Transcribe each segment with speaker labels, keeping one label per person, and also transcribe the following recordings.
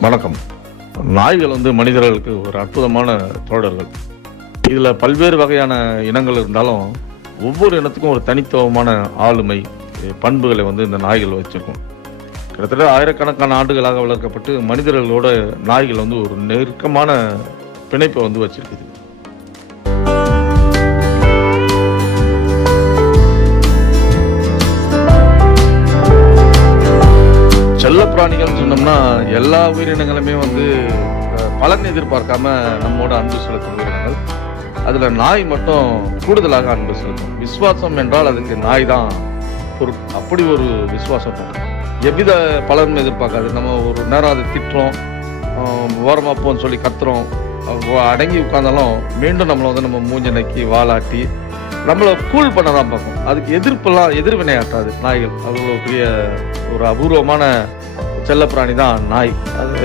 Speaker 1: வணக்கம். நாய்கள் வந்து மனிதர்களுக்கு ஒரு அற்புதமான தோழர்கள். இதில் பல்வேறு வகையான இனங்கள் இருந்தாலும் ஒவ்வொரு இனத்துக்கும் ஒரு தனித்துவமான ஆளுமை பண்புகளை வந்து இந்த நாய்கள் வச்சுருக்கும். கிட்டத்தட்ட ஆயிரக்கணக்கான ஆண்டுகளாக வளர்க்கப்பட்டு மனிதர்களோட நாய்கள் வந்து ஒரு நெருக்கமான பிணைப்பை வந்து வச்சிருக்குது. பிராணிகள்னு சொன்னோம்னா எல்லா உயிரினங்களுமே வந்து பலன் எதிர்பார்க்காம நம்மோட அன்பு செலுத்தும் உயிரினங்கள். அதில் நாய் மட்டும் கூடுதலாக அன்பு செலுத்தும். விசுவாசம் என்றால் அதுக்கு நாய் தான் பொருள். அப்படி ஒரு விசுவாசம் எவ்வித பலனும் எதிர்பார்க்காது. நம்ம ஒரு நேரம் அதை திட்டுறோம் ஆஹ், போன்னு சொல்லி கத்துறோம் அடங்கி உட்காந்தாலும் மீண்டும் நம்மளை வந்து நம்ம மூஞ்ச நக்கி வாலாட்டி நம்மளை கூல் பண்ண தான் பார்க்கும். அதுக்கு எதிர்ப்பெல்லாம் எதிர்வினை ஆட்டாது நாய்கள் அவ்வளோ பெரிய ஒரு அபூர்வமான செல்லப்பிராணி தான் நாய். அது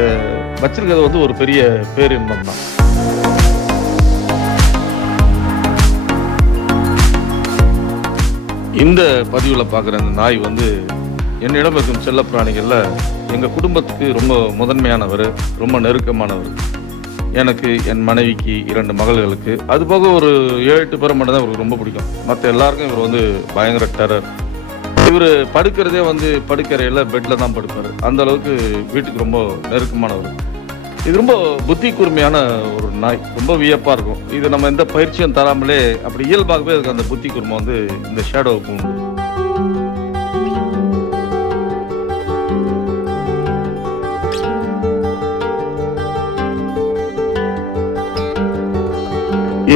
Speaker 1: வச்சிருக்கிறது வந்து ஒரு பெரிய பேரின்பம் தான். இந்த பதிவில் பார்க்குற இந்த நாய் வந்து என்னிடம் இருக்கும் செல்லப்பிராணிகளில் எங்கள் குடும்பத்துக்கு ரொம்ப முதன்மையானவர் ரொம்ப நெருக்கமானவர். எனக்கு என் மனைவிக்கு இரண்டு மகள்களுக்கு அதுபோக ஒரு ஏழு எட்டு பேரை மட்டும் தான் இவருக்கு ரொம்ப பிடிக்கும். மற்ற எல்லாருக்கும் இவர் வந்து பயங்கர டெரர் இவர் படுக்கிறதே வந்து படுக்கறையில் பெட்டில் தான் படுப்பார். அந்த அளவுக்கு வீட்டுக்கு ரொம்ப நெருக்கமானவர். இது ரொம்ப புத்தி கூர்மையான ஒரு நாய். ரொம்ப வியப்பாக இருக்கும். இது நம்ம எந்த பயிற்சியும் தராமலே அப்படி இயல்பாகவே அதுக்கு அந்த புத்தி கூர்மை வந்து இந்த ஷேடோவுக்கு உண்டு.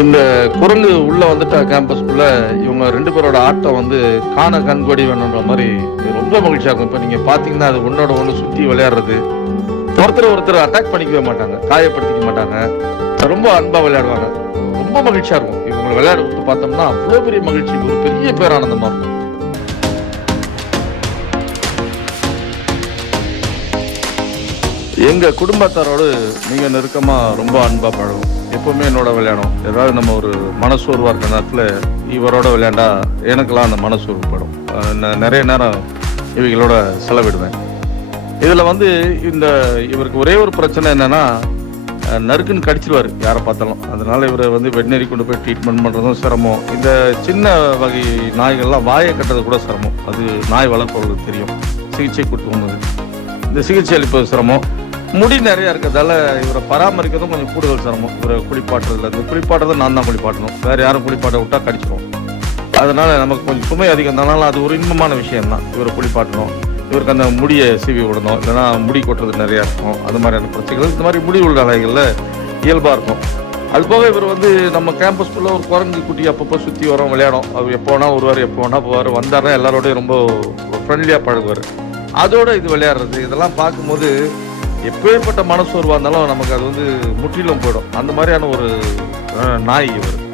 Speaker 1: இந்த குரங்கு உள்ள வந்துட்டா கேம்பஸ்க்குள்ள இவங்க ரெண்டு பேரோட ஆட்டம் வந்து காண கண்கொடி வேணுன்ற மாதிரி ரொம்ப மகிழ்ச்சியா இருக்கும். இப்போ நீங்க பாத்தீங்கன்னா அது உன்னோட ஒன்று சுத்தி விளையாடுறது. ஒருத்தர் ஒருத்தர் அட்டாக் பண்ணிக்கவே மாட்டாங்க. காயப்படுத்திக்க மாட்டாங்க. ரொம்ப அன்பா விளையாடுவாங்க. ரொம்ப மகிழ்ச்சியா இருக்கும். இவங்களை விளையாட விட்டு பார்த்தோம்னா அவ்வளோ பெரிய மகிழ்ச்சி. ஒரு பெரிய பேரானந்தமா இருக்கும். எங்கள் குடும்பத்தாரோடு நீங்கள் நெருக்கமாக ரொம்ப அன்பாக பழகும். எப்பவுமே என்னோட விளையாடும். ஏதாவது நம்ம ஒரு மனசோர்வாக இருக்க நேரத்தில் இவரோட விளையாண்டா எனக்கெல்லாம் அந்த மனசோர்வு படும். நான் நிறைய நேரம் இவைகளோட செலவிடுவேன். இதில் வந்து இந்த இவருக்கு ஒரே ஒரு பிரச்சனை என்னென்னா நறுக்குன்னு கடிச்சிருவார் யாரை பார்த்தாலும். அதனால் இவரை வந்து வெட்டினரி கொண்டு போய் ட்ரீட்மெண்ட் பண்ணுறதும் சிரமம். இந்த சின்ன வகை நாய்கள்லாம் வாயை கட்டுறது கூட சிரமம். அது நாய் வளர்ப்பவர்களுக்கு தெரியும். சிகிச்சை கொடுத்து இந்த சிகிச்சை அளிப்பது சிரமம். முடி நிறையா இருக்கிறதால இவரை பராமரிக்கிறதும் கொஞ்சம் கூடுதல் சிரமம். இவரை குளிப்பாட்டுறதுல இருந்து குளிப்பாட்டுறதை நான் தான் குளிப்பாட்டணும். வேறு யாரும் குளிப்பாட்ட விட்டா கடிச்சிடும் அதனால் நமக்கு கொஞ்சம் சுமை அதிகம் தானாலும் அது ஒரு இன்பமான விஷயம் தான் இவரை குளிப்பாட்டணும். இவருக்கு அந்த முடியை சீவி விடணும். இல்லைன்னா முடி கொட்டுறது நிறையா இருக்கும். அது மாதிரியான பிரச்சனைகள். இந்த மாதிரி முடி உள்ள அலைகளில் இயல்பாக இருக்கும். அது போக இவர் வந்து நம்ம கேம்பஸ்குள்ள ஒரு குரங்கு குட்டி அப்பப்போ சுற்றி வரோம் விளையாடும். அவர் எப்போ வேணா வருவார் எப்போ வேணா போவார். வந்தார்னா எல்லாரோடையும் ரொம்ப ஃப்ரெண்ட்லியாக பழகுவார். அதோட இது விளையாடுறது. இதெல்லாம் பார்க்கும்போது எப்பேற்பட்ட மனசோர்வாக இருந்தாலும் நமக்கு அது வந்து முற்றிலும் போயிடும். அந்த மாதிரியான ஒரு நாய் இவர்.